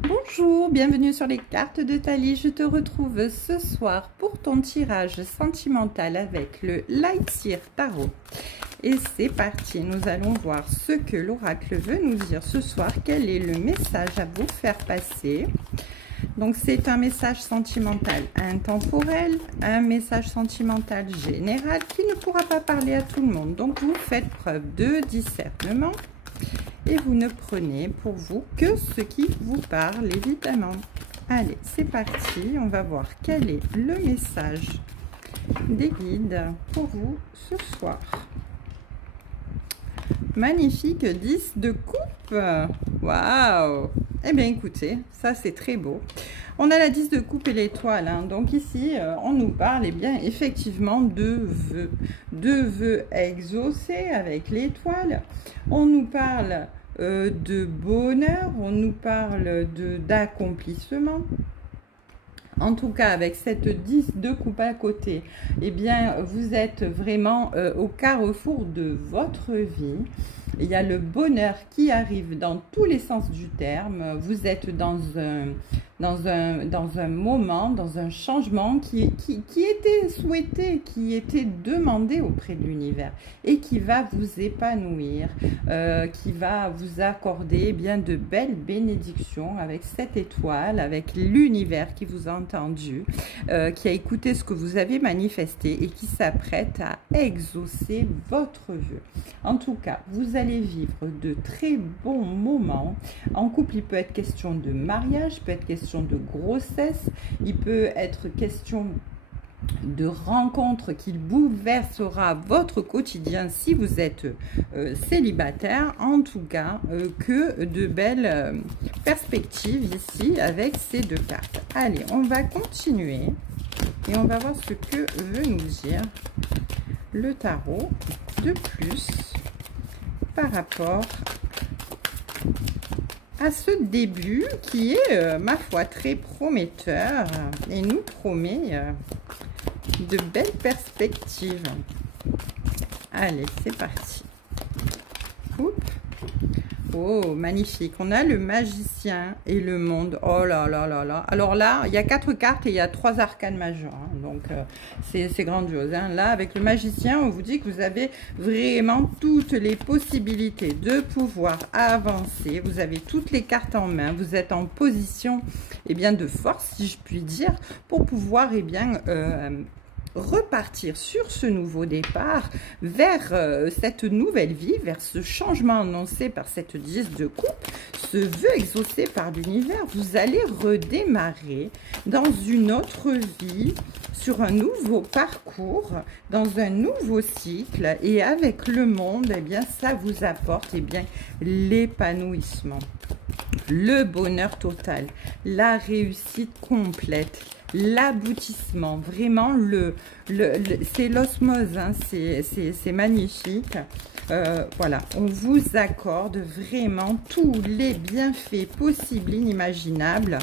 Bonjour, bienvenue sur les cartes de Thalie. Je te retrouve ce soir pour ton tirage sentimental avec le Lightseer Tarot. Et c'est parti, nous allons voir ce que l'oracle veut nous dire ce soir. Quel est le message à vous faire passer? Donc c'est un message sentimental intemporel, un message sentimental général qui ne pourra pas parler à tout le monde. Donc vous faites preuve de discernement. Et vous ne prenez pour vous que ce qui vous parle, évidemment. Allez, c'est parti. On va voir quel est le message des guides pour vous ce soir. Magnifique 10 de coupe. Waouh! Eh bien, écoutez, ça c'est très beau. On a la 10 de coupe et l'étoile. Hein. Donc ici, on nous parle, eh bien, effectivement, de vœux. De vœux exaucés avec l'étoile. On nous parle de bonheur. On nous parle d'accomplissement. En tout cas, avec cette 10 de coupe à côté, eh bien, vous êtes vraiment au carrefour de votre vie. Il y a le bonheur qui arrive dans tous les sens du terme. Vous êtes dans un moment, dans un changement qui était souhaité, qui était demandé auprès de l'univers et qui va vous épanouir, qui va vous accorder eh bien de belles bénédictions avec cette étoile, avec l'univers qui vous a entendu, qui a écouté ce que vous avez manifesté et qui s'apprête à exaucer votre vœu. En tout cas, vous allez vivre de très bons moments. En couple, il peut être question de mariage, peut être question de grossesse, il peut être question de rencontre qui bouleversera votre quotidien si vous êtes célibataire. En tout cas, que de belles perspectives ici avec ces deux cartes. Allez, on va continuer et on va voir ce que veut nous dire le tarot de plus par rapport à ce début qui est, ma foi, très prometteur et nous promet de belles perspectives. Allez, c'est parti. Oups. Oh, magnifique. On a le magicien et le monde. Oh là là là là. Alors là, il y a 4 cartes et il y a 3 arcanes majeures. Hein. Donc, c'est grandiose. Hein. Là, avec le magicien, on vous dit que vous avez vraiment toutes les possibilités de pouvoir avancer. Vous avez toutes les cartes en main. Vous êtes en position eh bien, de force, si je puis dire, pour pouvoir eh bien, repartir sur ce nouveau départ vers cette nouvelle vie, vers ce changement annoncé par cette 10 de coupe, ce vœu exaucé par l'univers. Vous allez redémarrer dans une autre vie, sur un nouveau parcours, dans un nouveau cycle, et avec le monde, eh bien, ça vous apporte eh bien l'épanouissement, le bonheur total, la réussite complète, l'aboutissement, vraiment c'est l'osmose, hein, c'est magnifique. Voilà, on vous accorde vraiment tous les bienfaits possibles, inimaginables,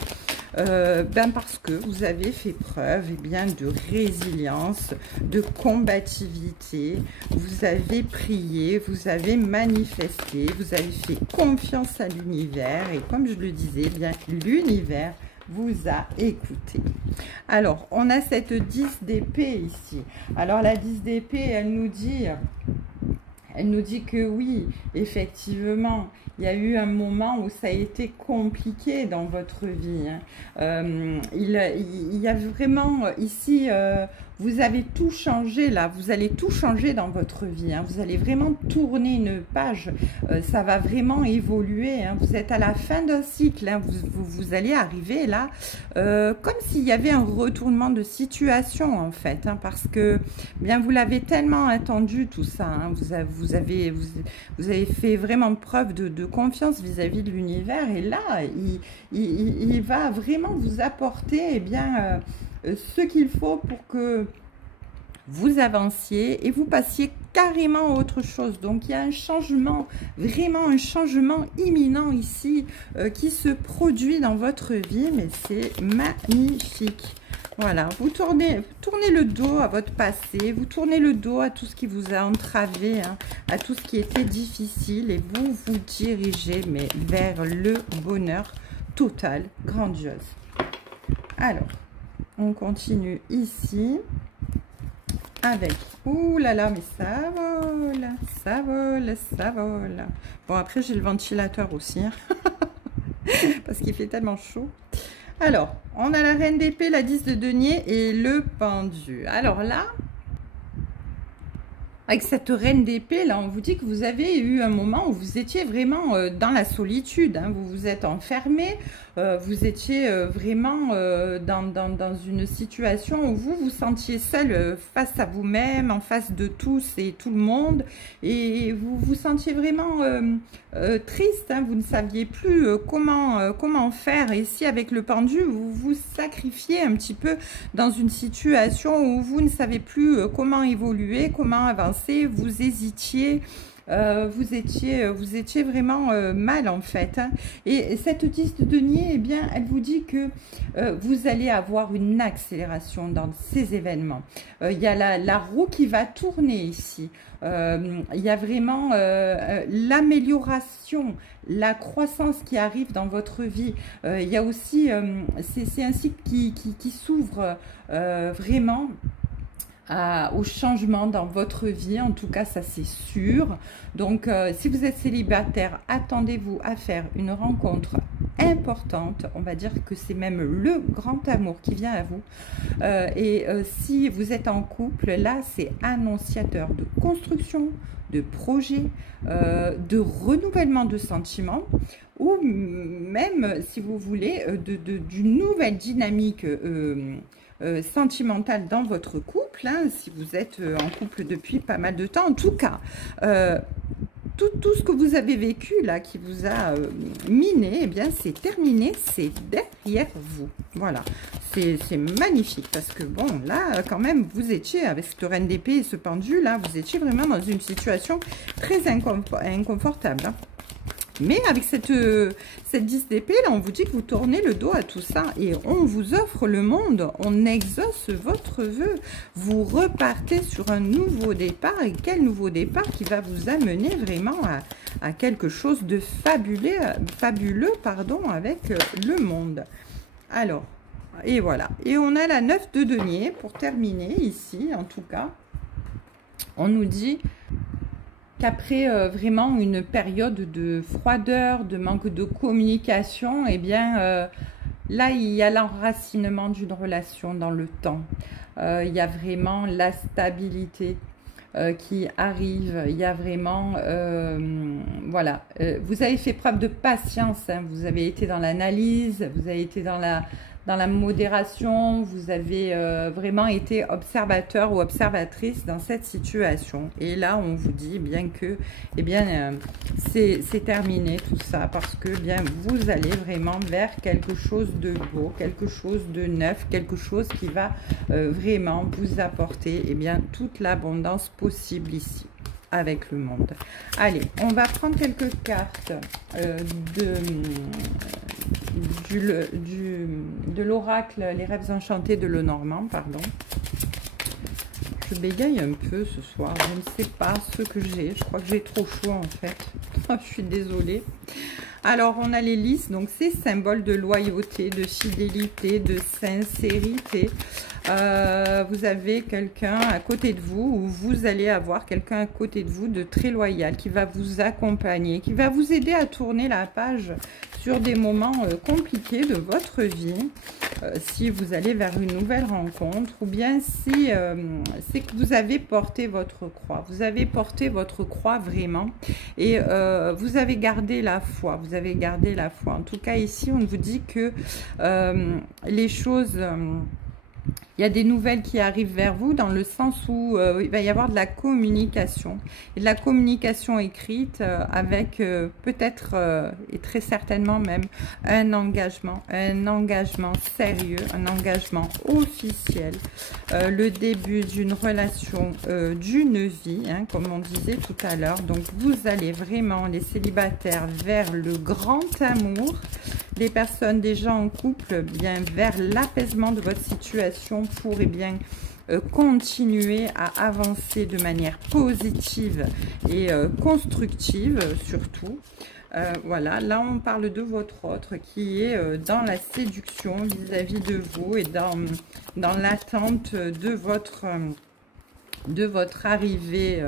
parce que vous avez fait preuve eh bien, de résilience, de combativité, vous avez prié, vous avez manifesté, vous avez fait confiance à l'univers et comme je le disais, eh bien l'univers vous a écouté. Alors, on a cette 10 d'épée ici. Alors, la 10 d'épée, elle nous dit que oui, effectivement, il y a eu un moment où ça a été compliqué dans votre vie. Hein. Il y a vraiment ici, vous avez tout changé là, vous allez tout changer dans votre vie. Hein. Vous allez vraiment tourner une page, ça va vraiment évoluer. Hein. Vous êtes à la fin d'un cycle, hein. Vous allez arriver là, comme s'il y avait un retournement de situation en fait. Hein, parce que bien vous l'avez tellement attendu tout ça. Hein. Vous avez fait vraiment preuve de confiance vis-à-vis de l'univers et là, il va vraiment vous apporter eh bien, ce qu'il faut pour que vous avanciez et vous passiez carrément à autre chose. Donc, il y a un changement, vraiment un changement imminent ici qui se produit dans votre vie, mais c'est magnifique. Voilà, vous tournez le dos à votre passé, vous tournez le dos à tout ce qui vous a entravé, hein, à tout ce qui était difficile et vous vous dirigez mais vers le bonheur totale, grandiose. Alors, on continue ici avec... Ouh là là, mais ça vole, ça vole, ça vole. Bon, après, j'ai le ventilateur aussi, hein, parce qu'il fait tellement chaud. Alors, on a la reine d'épée, la 10 de denier et le pendu. Alors là, avec cette reine d'épée, là, on vous dit que vous avez eu un moment où vous étiez vraiment dans la solitude, hein, vous vous êtes enfermé, vous étiez vraiment dans une situation où vous vous sentiez seul face à vous-même, en face de tous et tout le monde, et vous vous sentiez vraiment triste, hein, vous ne saviez plus comment faire. Et si avec le pendu, vous vous sacrifiez un petit peu dans une situation où vous ne savez plus comment évoluer, comment avancer, vous hésitiez, vous étiez vraiment mal en fait, hein. Et cette 10 de denier, eh bien, elle vous dit que vous allez avoir une accélération dans ces événements. Il y a la roue qui va tourner ici. Il y a vraiment l'amélioration, la croissance qui arrive dans votre vie. Il y a aussi, c'est un cycle qui s'ouvre vraiment au changement dans votre vie, en tout cas ça c'est sûr. Donc si vous êtes célibataire, attendez-vous à faire une rencontre importante, on va dire que c'est même le grand amour qui vient à vous. Si vous êtes en couple, là c'est annonciateur de construction, de projet, de renouvellement de sentiments, ou même si vous voulez d'une nouvelle dynamique sentimentale dans votre couple, hein, si vous êtes en couple depuis pas mal de temps. En tout cas, tout ce que vous avez vécu là, qui vous a miné, eh bien c'est terminé, c'est derrière vous. Voilà, c'est magnifique, parce que bon, là quand même, vous étiez avec cette reine d'épée et ce pendu là, vous étiez vraiment dans une situation très inconfortable, hein. Mais avec cette 10 d'épée, là, on vous dit que vous tournez le dos à tout ça et on vous offre le monde, on exauce votre vœu. Vous repartez sur un nouveau départ, et quel nouveau départ qui va vous amener vraiment à quelque chose de fabuleux, pardon, avec le monde. Alors, et voilà. Et on a la 9 de denier pour terminer ici, en tout cas. On nous dit qu'après vraiment une période de froideur, de manque de communication, eh bien là il y a l'enracinement d'une relation dans le temps. Il y a vraiment la stabilité qui arrive. Il y a vraiment, voilà, vous avez fait preuve de patience, hein. Vous avez été dans l'analyse, vous avez été dans la modération, vous avez vraiment été observateur ou observatrice dans cette situation. Et là, on vous dit bien que, eh bien, c'est terminé tout ça, parce que bien vous allez vraiment vers quelque chose de beau, quelque chose de neuf, quelque chose qui va vraiment vous apporter, eh bien, toute l'abondance possible ici avec le monde. Allez, on va prendre quelques cartes de l'oracle Les Rêves Enchantés de Lenormand, pardon. Je bégaye un peu ce soir, je ne sais pas ce que j'ai, je crois que j'ai trop chaud en fait. Je suis désolée. Alors, on a les lys, donc c'est symbole de loyauté, de fidélité, de sincérité. Vous avez quelqu'un à côté de vous, ou vous allez avoir quelqu'un à côté de vous de très loyal, qui va vous accompagner, qui va vous aider à tourner la page sur des moments compliqués de votre vie, si vous allez vers une nouvelle rencontre, ou bien si c'est que vous avez porté votre croix. Vous avez porté votre croix vraiment, et vous avez gardé la foi. Vous avez gardé la foi. En tout cas, ici, on vous dit que les choses... il y a des nouvelles qui arrivent vers vous, dans le sens où il va y avoir de la communication. Et de la communication écrite avec peut-être, et très certainement même, un engagement sérieux, un engagement officiel. Le début d'une relation, d'une vie, hein, comme on disait tout à l'heure. Donc vous allez vraiment, les célibataires, vers le grand amour. Les personnes déjà en couple, bien vers l'apaisement de votre situation, pour bien continuer à avancer de manière positive et constructive surtout. Voilà, là on parle de votre autre qui est dans la séduction vis-à-vis de vous et dans l'attente de votre arrivée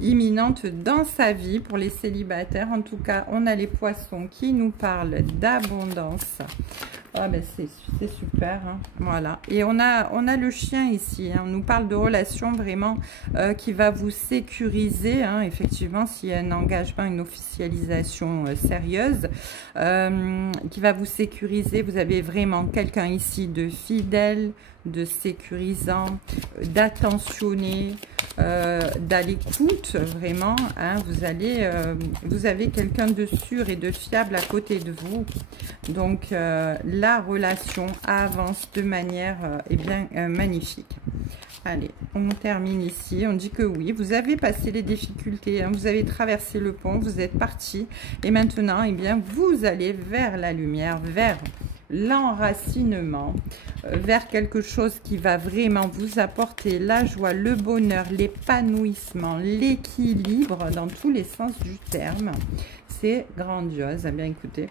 imminente dans sa vie. Pour les célibataires, en tout cas, on a les poissons qui nous parlent d'abondance. Ah ben c'est super, hein. Voilà. Et on a le chien ici, hein. On nous parle de relation vraiment qui va vous sécuriser, hein. Effectivement, s'il y a un engagement, une officialisation sérieuse qui va vous sécuriser. Vous avez vraiment quelqu'un ici de fidèle, de sécurisant, d'attentionné, d'à l'écoute, vraiment, hein. Vous avez quelqu'un de sûr et de fiable à côté de vous. Donc la relation avance de manière magnifique. Allez, on termine ici. On dit que oui, vous avez passé les difficultés, hein, vous avez traversé le pont, vous êtes parti et maintenant, vous allez vers la lumière, vers l'enracinement, vers quelque chose qui va vraiment vous apporter la joie, le bonheur, l'épanouissement, l'équilibre dans tous les sens du terme. C'est grandiose. Eh bien, écoutez,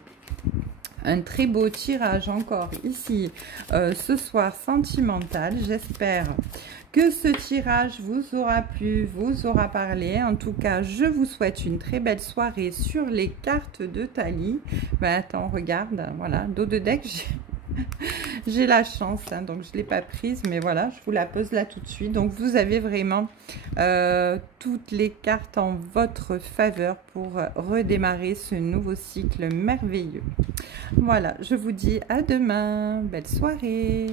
un très beau tirage encore ici ce soir sentimental. J'espère que ce tirage vous aura plu, vous aura parlé. En tout cas, je vous souhaite une très belle soirée sur les cartes de Thalie. Ben, attends, regarde, voilà, dos de deck, j'ai la chance, hein, donc je ne l'ai pas prise, mais voilà, je vous la pose là tout de suite. Donc, vous avez vraiment toutes les cartes en votre faveur pour redémarrer ce nouveau cycle merveilleux. Voilà, je vous dis à demain. Belle soirée.